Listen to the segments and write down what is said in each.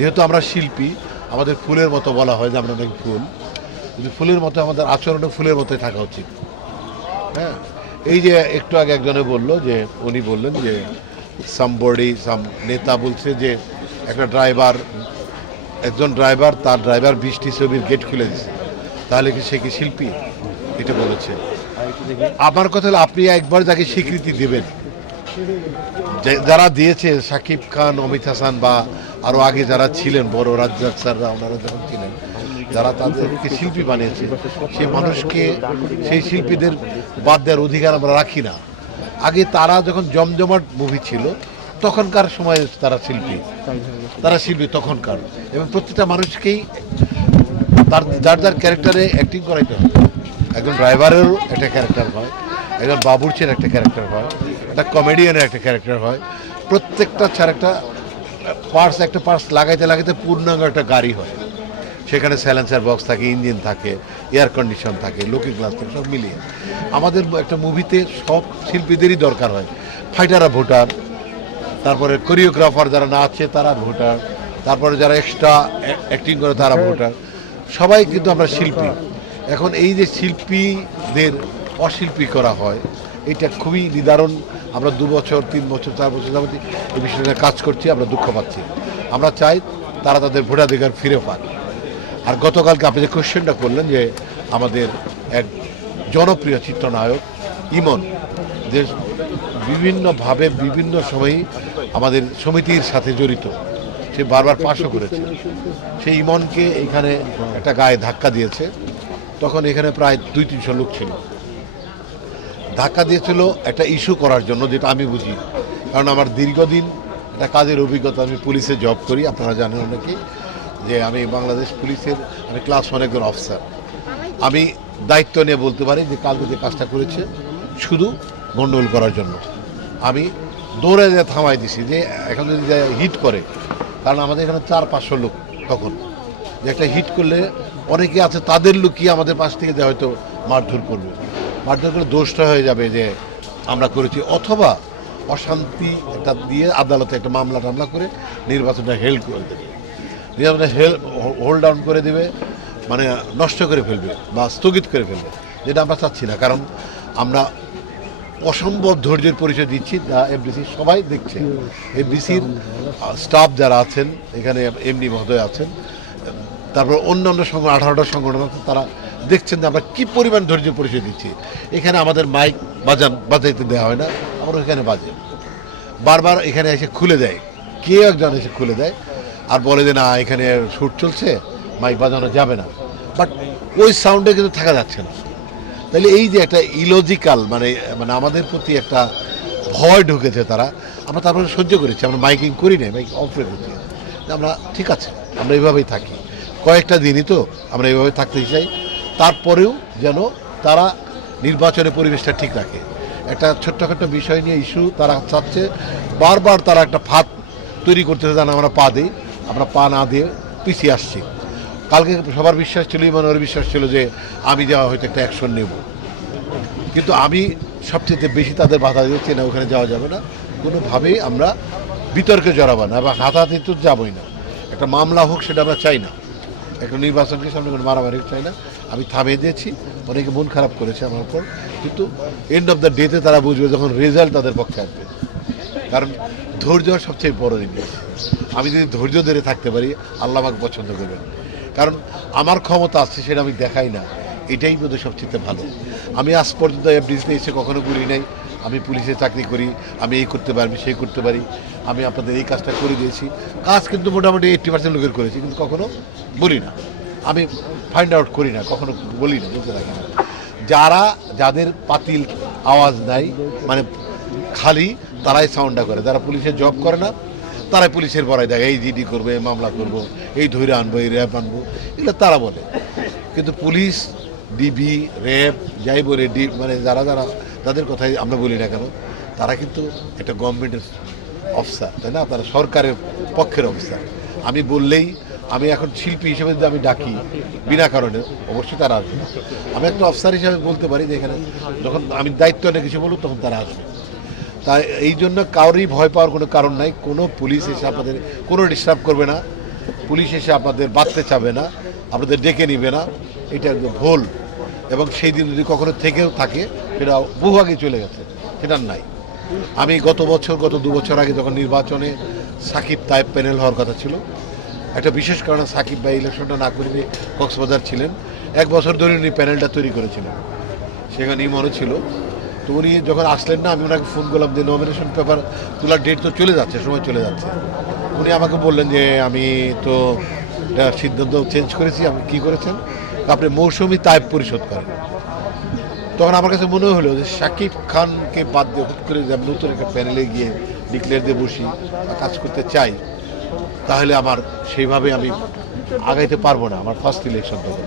যেহেতু আমরা শিল্পী, আমাদের ফুলের মতো বলা হয় যে আমরা নাকি ফুল। কিন্তু ফুলের মতো আমাদের আচরণে ফুলের মতোই থাকা উচিত। হ্যাঁ? এই যে একটু আগে একজনে বলল যে, উনি বললেন যে সামবডি সাম নেতা বলছে যে, একটা ড্রাইভার একজন ড্রাইভার তার ড্রাইভার বৃষ্টি ছবির গেট খুলে দিচ্ছে তাহলে কি সে কি শিল্পী? এটা বলেছে। আমার কথা হলো, আপনি একবার যাকে স্বীকৃতি দেবেন। যারা দিয়েছে, সাকিব খান, অমিত হাসান বা আরও আগে যারা ছিলেন, বড় রাজ্জাক স্যাররা, ওনারা যখন ছিলেন, যারা তাদেরকে শিল্পী বানিয়েছে সেই মানুষকে সেই শিল্পীদের বাদ দেওয়ার অধিকার আমরা রাখি না। আগে তারা যখন জমজমাট মুভি ছিল, তখনকার সময়ে তারা শিল্পী। তারা শিল্পী তখনকার। এবং প্রত্যেকটা মানুষকেই তার, যার যার ক্যারেক্টারে অ্যাক্টিং করাইতে হবে। একজন ড্রাইভারেরও একটা ক্যারেক্টার হয়, একজন বাবুর্চির একটা ক্যারেক্টার হয়, একটা কমেডিয়ানের একটা ক্যারেক্টার হয়। প্রত্যেকটা একটা পার্টস একটা পার্টস লাগাইতে লাগাইতে পূর্ণাঙ্গ একটা গাড়ি হয়। সেখানে স্যালেন্সার বক্স থাকে ইঞ্জিন থাকে এয়ার কন্ডিশন থাকে লুকিং গ্লাস থাকে সব মিলিয়ে। আমাদের একটা মুভিতে সব শিল্পীদেরই দরকার হয়। ফাইটাররা ভোটার তারপরে কোরিওগ্রাফার যারা নাচে তারা ভোটার তারপরে যারা এক্সট্রা অ্যাক্টিং করে তারা ভোটার সবাই কিন্তু আমরা শিল্পী। এখন এই যে শিল্পীদের অশিল্পী করা হয় এটা খুবই নিদারুণ। আমরা দু বছর, তিন বছর, চার বছর যাবত এই বিষয়টা কাজ করছি, আমরা দুঃখ পাচ্ছি। আমরা চাই তারা তাদের ভোটাধিকার ফিরে পাক। আর গতকালকে আপনি যে কোশ্চেনটা করলেন যে আমাদের এক জনপ্রিয় চিত্রনায়ক ইমন যে বিভিন্নভাবে, বিভিন্ন সময়ই আমাদের সমিতির সাথে জড়িত। সে বারবার পাশও করেছে। সেই ইমনকে এখানে একটা গায়ে ধাক্কা দিয়েছে। তখন এখানে প্রায় দুই তিনশো লোক ছিল। ধাক্কা দিয়েছিল একটা ইস্যু করার জন্য, যেটা আমি বুঝি। কারণ আমার দীর্ঘদিন একটা কাজের অভিজ্ঞতা, আমি পুলিশে জব করি, আপনারা জানেন অনেকেই, যে আমি বাংলাদেশ পুলিশের, আমি ক্লাস ওয়ান একজন অফিসার। আমি দায়িত্ব নিয়ে বলতে পারি যে কালকে যে কাজটা করেছে, শুধু গন্ডগোল করার জন্য। আমি দৌড়ে যে থামাই দিছি, যে এখন যদি হিট করে, কারণ আমাদের এখানে চার, পাঁচশো লোক তখন। যে একটা হিট করলে অনেকে আছে, তাদের লুকিয়ে আমাদের পাশ থেকে যে হয়তো মারধর করবে। মারধর করে দোষটা হয়ে যাবে যে আমরা করেছি, অথবা অশান্তি একটা দিয়ে আদালতে একটা মামলা টামলা করে নির্বাচনটা হেল্ড করে দেবে। নির্বাচনটা হেল হোল্ড ডাউন করে দেবে মানে নষ্ট করে ফেলবে বা স্থগিত করে ফেলবে, যেটা আমরা চাচ্ছি না। কারণ আমরা অসম্ভব ধৈর্যের পরিচয় দিচ্ছি, যা এফডিসি সবাই দেখছে। এফডিসির স্টাফ যারা আছেন, এখানে এমডি মহোদয় আছেন, তারপর অন্যান্য সংগঠন, আঠারোটা সংগঠন আছে, তারা দেখছেন যে আমরা কী পরিমাণ ধৈর্য পরিচয় দিচ্ছি। এখানে আমাদের মাইক বাজান বাজাইতে দেওয়া হয় না, আমরা এখানে বাজে বারবার এখানে এসে খুলে দেয়। কে একজন এসে খুলে দেয় আর বলে যে, না, এখানে শ্যুট চলছে, মাইক বাজানো যাবে না। বাট ওই সাউন্ডে কিন্তু থাকা যাচ্ছে না। তাহলে এই যে একটা ইলজিক্যাল মানে মানে আমাদের প্রতি একটা ভয় ঢুকেছে তারা, আমরা তারপরে সহ্য করেছি। আমরা মাইকিং করি না মাইক অফ রেখেছি আমরা ঠিক আছে, আমরা এইভাবেই থাকি। কয়েকটা দিনই তো আমরা এইভাবে থাকতে চাই। তারপরেও যেন তারা নির্বাচনের পরিবেশটা ঠিক রাখে। একটা ছোট্টখাট্ট বিষয় নিয়ে ইস্যু তারা চাচ্ছে, বারবার তারা একটা ফাঁদ তৈরি করতে যেন আমরা পা দিই, আমরা পা না দিয়ে পিছিয়ে আসছি। কালকে সবার বিশ্বাস ছিল ইমানের বিশ্বাস ছিল যে আমি যাওয়া হয়তো একটা অ্যাকশন নেব। কিন্তু আমি সবচেয়ে বেশি তাদের বাধা দিচ্ছি না, ওখানে যাওয়া যাবে না। কোনোভাবেই আমরা বিতর্কে জড়াবো না বা হাতাহাতি তো যাবোই না। একটা মামলা হোক সেটা আমরা চাই না। একটা নির্বাচনকে সামনে কোনো মারামারি চাই না। আমি থামিয়ে দিয়েছি। অনেকে মন খারাপ করেছে আমার উপর। কিন্তু এন্ড অফ দ্য ডেতে তারা বুঝবে যখন রেজাল্ট তাদের পক্ষে আসবে। কারণ ধৈর্য সবচেয়ে বড় জিনিস। আমি যদি ধৈর্য ধরে থাকতে পারি, আল্লাহ আমাকে পছন্দ করবেন। কারণ আমার ক্ষমতা আছে সেটা আমি দেখাই না। এটাই বোধহয় সবচেয়ে ভালো। আমি আজ পর্যন্ত এফডিসিতে এসে কখনো বলি নাই। আমি পুলিশে চাকরি করি, আমি এই করতে পারি সেই করতে পারি। আমি আপনাদের এই কাজটা করে দিয়েছি। কাজ কিন্তু মোটামুটি এইট্টি পার্সেন্ট লোকের করেছি, কিন্তু কখনো বলি না। আমি ফাইন্ড আউট করি না, কখনো বলি না, বুঝতে রাখি না। যারা, যাদের পাতিল আওয়াজ নাই মানে খালি তারাই সাউন্ডটা করে। যারা পুলিশের জব করে না, তারাই পুলিশের বড়াই দেয়, এই জিডি করবে, এই মামলা করব, এই ধৈর্য আনব, এই র্যাব আনব, এগুলো তারা বলে। কিন্তু পুলিশ, ডিবি, র্যাব, যাই বলে, ডি মানে যারা যারা তাদের কথাই আমরা বলি না কেন, তারা কিন্তু একটা গভর্নমেন্টের অফিসার তাই না? তারা সরকারের পক্ষের অফিসার আমি বললেই আমি এখন শিল্পী হিসেবে যদি আমি ডাকি, বিনা কারণে, অবশ্যই তারা আসবে। আমি একটা অফিসার হিসেবে বলতে পারি যে এখানে যখন আমি দায়িত্ব নিয়ে কিছু বলব তখন তারা আসবে। তাই এই জন্য কারোরই ভয় পাওয়ার কোনো কারণ নাই। কোনো পুলিশ এসে আপনাদের কোনো ডিস্টার্ব করবে না। পুলিশ এসে আপনাদের বাঁধতে চাবে না, আপনাদের ডেকে নিবে না। এটা একদম ভুল। এবং সেই দিন যদি কখনো থেকেও থাকে, সেটা বহু আগে চলে গেছে। সেটা নাই। আমি গত বছর, গত দু বছর আগে যখন নির্বাচনে সাকিব তাইব প্যানেল হওয়ার কথা ছিল একটা বিশেষ কারণে সাকিব ভাই ইলেকশনটা না করে কক্সবাজার ছিলেন। এক বছর ধরে উনি প্যানেলটা তৈরি করেছিলেন। সেখানে ইমনও ছিল। তো উনি যখন আসলেন না, আমি ওনাকে ফোন করলাম যে নমিনেশন পেপার তোলার ডেট তো চলে যাচ্ছে, সময় চলে যাচ্ছে। উনি আমাকে বললেন যে, আমি তো সিদ্ধান্ত চেঞ্জ করেছি, আপনি কী করেছেন? আপনি মৌসুমি তাইব পরিশোধ করেন। তখন আমার কাছে মনে হলো যে শাকিব খানকে বাদ দিয়ে হুট করে নতুন একটা প্যানেলে গিয়ে ডিক্লেয়ার দিয়ে বসি কাজ করতে চাই তাহলে আমার সেইভাবে আমি আগাইতে পারব না, আমার ফার্স্ট ইলেকশন তখন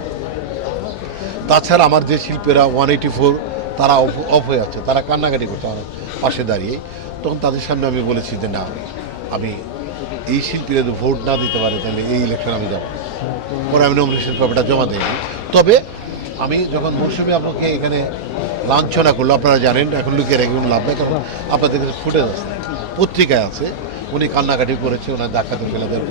তাছাড়া আমার যে শিল্পীরা ওয়ান এইটি ফোর তারা অফ হয়ে আছে তারা কান্নাকাটি করছে আমার পাশে দাঁড়িয়ে। তখন তাদের সামনে আমি বলেছি যে, না, আমি এই শিল্পীরা যদি ভোট না দিতে পারে, তাহলে এই ইলেকশন আমি যাব। পরে আমি নমিনেশন পেপারটা জমা দিইনি তবে আমি যখন মৌসুমি আপনাকে এখানে লাঞ্ছনা করল, আপনারা জানেন, এখন লুকিয়ে রেখে লাভ নেই, কারণ আপনাদের কাছে ফুটেজ আছে, পত্রিকায় আছে। উনি কান্নাকাটি করেছে ওনার ধাক্কাতে ফেলে দেওয়ার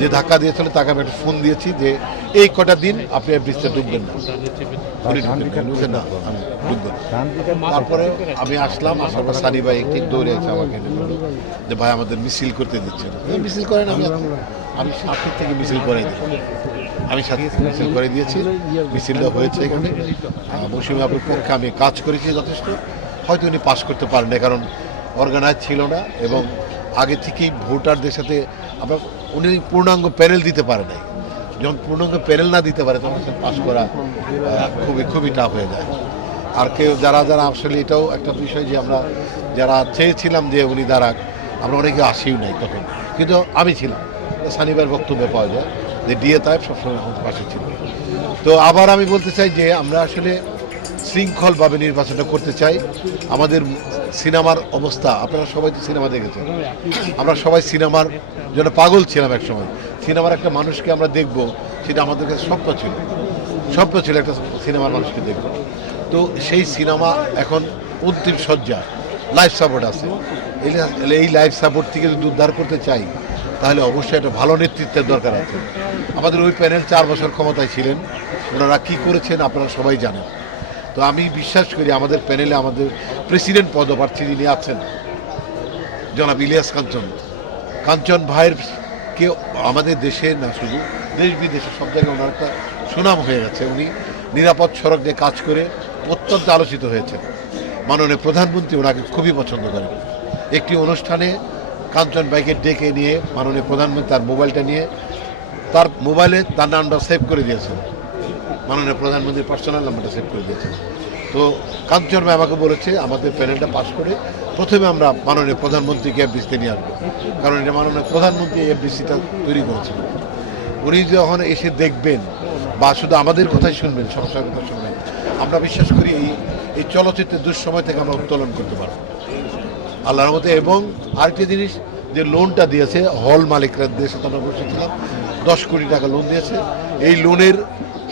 যে ধাক্কা দিয়েছিল তাকে আমি একটা ফোন দিয়েছি যে এই কটা দিন আপনি ব্রিজটা ডুববেন না। তারপরে আমি আসলাম আসার পর সানি ভাই একটি দৌড়ে আছে আমাকে যে ভাই আমাদের মিছিল করতে দিচ্ছে মিছিল করেন আমি আমি সাতটার থেকে মিছিল করে দিই আমি সাথে মিছিল করে দিয়েছি। মিছিলটা হয়েছে এখানে। আহ, মৌসুমী আপুর পক্ষে আমি কাজ করেছি যথেষ্ট। হয়তো উনি পাশ করতে পারেন না কারণ অর্গানাইজ ছিল না এবং আগে থেকেই ভোটারদের সাথে আমরা উনি পূর্ণাঙ্গ প্যানেল দিতে পারে নাই। যখন পূর্ণাঙ্গ প্যানেল না দিতে পারে, তখন সে পাশ করা খুবই খুবই টাফ হয়ে যায়। আর কেউ যারা যারা আসলে এটাও একটা বিষয় যে আমরা যারা চেয়েছিলাম যে উনি দাঁড়াক, আমরা অনেকে আসিও নাই তখন। কিন্তু আমি ছিলাম। শনিবার বক্তব্যে পাওয়া যায় যে, ডিএ তাইব সবসময় আমাদের পাশে ছিল। তো আবার আমি বলতে চাই যে, আমরা আসলে শৃঙ্খলভাবে নির্বাচনটা করতে চাই। আমাদের সিনেমার অবস্থা, আপনারা সবাই তো সিনেমা দেখেছেন। আমরা সবাই সিনেমার জন্য পাগল ছিলাম এক সময়। সিনেমার একটা মানুষকে আমরা দেখব, সেটা আমাদের কাছে স্বপ্ন ছিল। স্বপ্ন ছিল একটা সিনেমার মানুষকে দেখব। তো সেই সিনেমা এখন অন্তিম সজ্জা লাইফ সাপোর্ট আছে। এই লাইফ সাপোর্ট থেকে যদি উদ্ধার করতে চাই, তাহলে অবশ্যই একটা ভালো নেতৃত্বের দরকার আছে। আমাদের ওই প্যানেল চার বছর ক্ষমতায় ছিলেন। ওনারা কী করেছেন আপনারা সবাই জানেন। তো আমি বিশ্বাস করি আমাদের প্যানেলে আমাদের প্রেসিডেন্ট পদপ্রার্থী যিনি আছেন, জনাব ইলিয়াস কাঞ্চন। কাঞ্চন ভাইয়ের কেউ আমাদের দেশে না শুধু, দেশ বিদেশে সব জায়গায় ওনার একটা সুনাম হয়ে গেছে। উনি নিরাপদ সড়ক দিয়ে কাজ করে অত্যন্ত আলোচিত হয়েছেন। মাননীয় প্রধানমন্ত্রী ওনাকে খুবই পছন্দ করেন। একটি অনুষ্ঠানে কাঞ্চন ভাইকে ডেকে নিয়ে মাননীয় প্রধানমন্ত্রী তার মোবাইলটা নিয়ে, তার মোবাইলে তার নামটা সেভ করে দিয়েছেন। মাননীয় প্রধানমন্ত্রীর পার্সোনাল নাম্বারটা সেভ করে দিয়েছেন। তো কাঞ্চন ভাই আমাকে বলেছে, আমাদের প্যানেলটা পাস করে প্রথমে আমরা মাননীয় প্রধানমন্ত্রীকে এফডিসিতে নিয়ে আসব। কারণ এটা মাননীয় প্রধানমন্ত্রী এফডিসিটা তৈরি করেছিল। উনি যখন এসে দেখবেন বা শুধু আমাদের কথাই শুনবেন সমস্যার কথা শুনবেন, আমরা বিশ্বাস করি এই এই চলচ্চিত্রের দুঃসময় থেকে আমরা উত্তোলন করতে পারব। আল্লাহর মতে এবং আরেকটি জিনিস, যে লোনটা দিয়েছে হল মালিকরা তো আমরা বসেছিলাম দশ কোটি টাকা লোন দিয়েছে। এই লোনের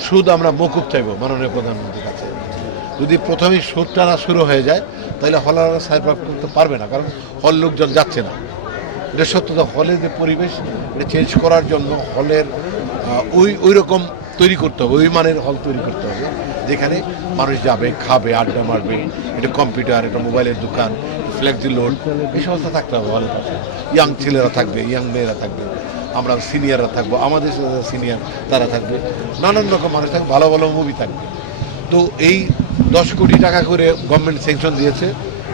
সুদ আমরা মকুব চাইব, মাননীয় প্রধানমন্ত্রীর কাছে। যদি প্রথমেই সুদটা না শুরু হয়ে যায়, তাহলে হলারা সার্ভাইভ করতে পারবে না, কারণ হল লোকজন যাচ্ছে না। এটা সত্যতা হলের যে পরিবেশ, এটা চেঞ্জ করার জন্য হলের ওই ওই রকম তৈরি করতে হবে, ওই মানের হল তৈরি করতে হবে, যেখানে মানুষ যাবে, খাবে, আড্ডা মারবে, এটা কম্পিউটার, এটা মোবাইলের দোকান, ফ্লেক্সি লোড, এই সমস্ত থাকতে হবে হলের পাশে ইয়াং ছেলেরা থাকবে, ইয়াং মেয়েরা থাকবে। আমরা সিনিয়ররা থাকব, আমাদের সিনিয়র তারা থাকবে। নানান রকম মানুষ থাকবে, ভালো ভালো মুভি থাকবে। তো এই দশ কোটি টাকা করে গভর্নমেন্ট স্যাংশন দিয়েছে,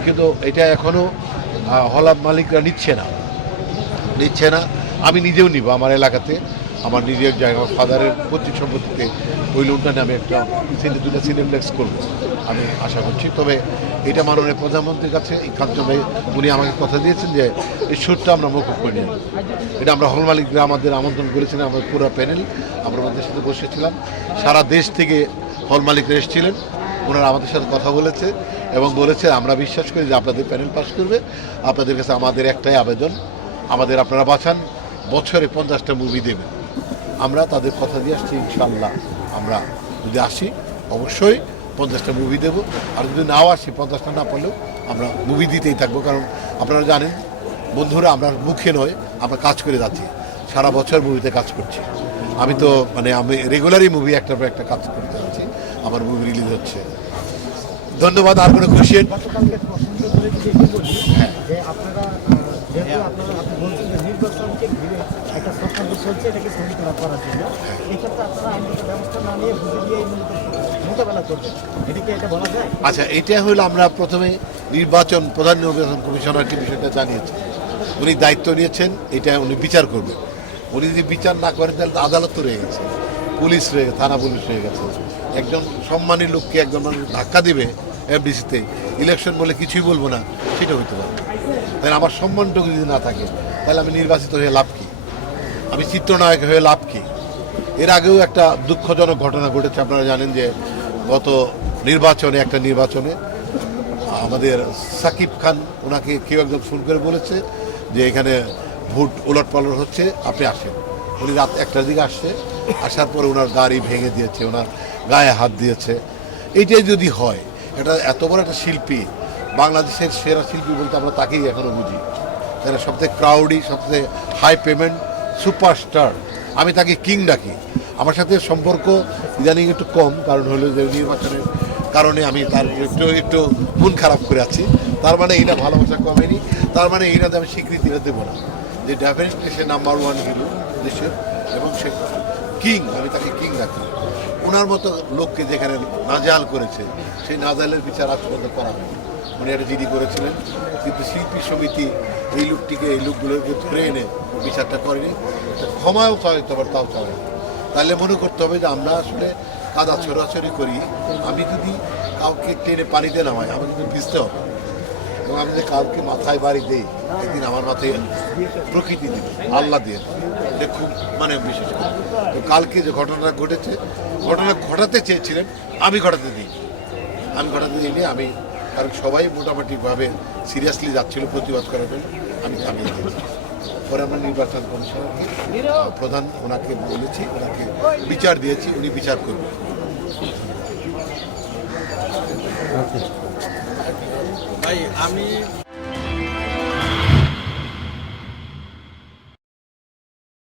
কিন্তু এটা এখনও হল মালিকরা নিচ্ছে না। নিচ্ছে না। আমি নিজেও নিব আমার এলাকাতে। আমার নিজের জায়গা ফাদারের পৈতৃক সম্পত্তিতে ওই লোনটা আমি একটা সিনে, দুটা সিনেপ্লেক্স করব। আমি আশা করছি। তবে এটা মাননীয় প্রধানমন্ত্রীর কাছে এই ভাই উনি আমাকে কথা দিয়েছেন যে এই সুরটা আমরা মকুব করে নিয়ে এটা আমরা হল মালিকরা আমাদের আমন্ত্রণ করেছিলাম আমাদের পুরো প্যানেল, আমরা আমাদের সাথে বসেছিলাম। সারা দেশ থেকে হল মালিকরা এসেছিলেন, ওনারা আমাদের সাথে কথা বলেছে এবং বলেছে, আমরা বিশ্বাস করি যে আপনাদের প্যানেল পাস করবে। আপনাদের কাছে আমাদের একটাই আবেদন, আমাদের আপনারা বাঁচান, বছরে পঞ্চাশটা মুভি দেবেন। আমরা তাদের কথা দিয়ে আসছি ইনশাল্লাহ আমরা যদি আসি, অবশ্যই পঞ্চাশটা মুভি দেবো। আর যদি নাও আসে পঞ্চাশটা না পড়লেও আমরা মুভি দিতেই থাকব। কারণ আপনারা জানেন, বন্ধুরা আমরা মুখে নয়, আমরা কাজ করে যাচ্ছি। সারা বছর মুভিতে কাজ করছি। আমি তো মানে আমি রেগুলারই মুভি একটার পর একটা কাজ করতে যাচ্ছি। আমার মুভি রিলিজ হচ্ছে। ধন্যবাদ, আর কোনো খুশি গতকালকে প্রসঙ্গ ধরে যদি একটু বলি যে আপনারা আহ, যেহেতু আপনারা আপনি বলছেন যে নির্বাচনকে ঘিরে একটা চক্রান্ত চলছে, এটাকে স্থগিত করার জন্য। এই ক্ষেত্রে আপনারা আইনগত ব্যবস্থা না নিয়ে দিয়ে মোকাবেলা করবেন। এটা বলা যায়। আচ্ছা এটা হলো আমরা প্রথমে নির্বাচন প্রধান নির্বাচন কমিশনারকে বিষয়টা জানিয়েছি উনি দায়িত্ব নিয়েছেন, এটা উনি বিচার করবেন। উনি যদি বিচার না করেন, তাহলে আদালত তো রয়ে গেছে। পুলিশ রয়ে থানা পুলিশ রয়ে গেছে। একজন সম্মানী লোককে একজন মানুষ ধাক্কা দিবে এফডিসিতে, ইলেকশন বলে কিছুই বলব না, সেটা হইতে পারে। তাহলে আমার সম্মানটুকু যদি না থাকে, তাহলে আমি নির্বাচিত হয়ে লাভ কি? আমি চিত্রনায়ক হয়ে লাভ কি? এর আগেও একটা দুঃখজনক ঘটনা ঘটেছে, আপনারা জানেন যে গত নির্বাচনে, একটা নির্বাচনে, আমাদের সাকিব খান ওনাকে কেউ একজন ফোন করে বলেছে যে এখানে ভোট উলট পালট হচ্ছে, আপনি আসেন। উনি রাত একটার দিকে আসছে, আসার পরে ওনার গাড়ি ভেঙে দিয়েছে, ওনার গায়ে হাত দিয়েছে। এইটাই যদি হয়, এটা এত বড় একটা শিল্পী, বাংলাদেশের সেরা শিল্পী বলতে আমরা তাকেই এখনও বুঝি। যারা সবথেকে ক্রাউডি সবথেকে হাই পেমেন্ট সুপারস্টার। আমি তাকে কিং ডাকি। আমার সাথে সম্পর্ক ইদানিং একটু কম, কারণ হলো যে নির্বাচনের কারণে আমি তার একটু একটু মন খারাপ করে আছি। তার মানে এটা ভালোবাসা কমেনি তার মানে এইটাতে আমি স্বীকৃতিটা দেবো না। যে ডেফিনেটলি সে নাম্বার ওয়ান হিরো দেশের এবং সে কিং, আমি তাকে কিং ডাকি। ওনার মতো লোককে যেখানে নাজাল করেছে, সেই নাজালের বিচার আজ পর্যন্ত করা হয়নি। উনি একটা জিডি করেছিলেন। কিন্তু শিল্পী সমিতি এই লোকটিকে এই লোকগুলোকে ধরে এনে বিচারটা করেনি। ক্ষমাও চাইতে পারে তাও না। তাহলে মনে করতে হবে যে আমরা আসলে কাদা ছড়াছড়ি করি। আমি যদি কাউকে টেনে পানিতে নামাই, আমাকে কিন্তু ভিজতে হবে। এবং আমি যদি কাউকে মাথায় বাড়ি দেই, একদিন আমার মাথায় প্রকৃতি দিবে, আল্লাহ দিয়ে এটা খুব মানে বিশেষ করে তো কালকে যে ঘটনাটা ঘটেছে, ঘটনা ঘটাতে চেয়েছিলেন, আমি ঘটাতে দিই আমি ঘটাতে দিইনি, আমি কারণ সবাই মোটামুটিভাবে সিরিয়াসলি যাচ্ছিল প্রতিবাদ করার জন্য। আমি থামিয়ে দিয়েছি পরে আমরা নির্বাচন কমিশনারকে প্রধান ওনাকে বলেছি ওনাকে বিচার দিয়েছি উনি বিচার করবেন। ভাই আমি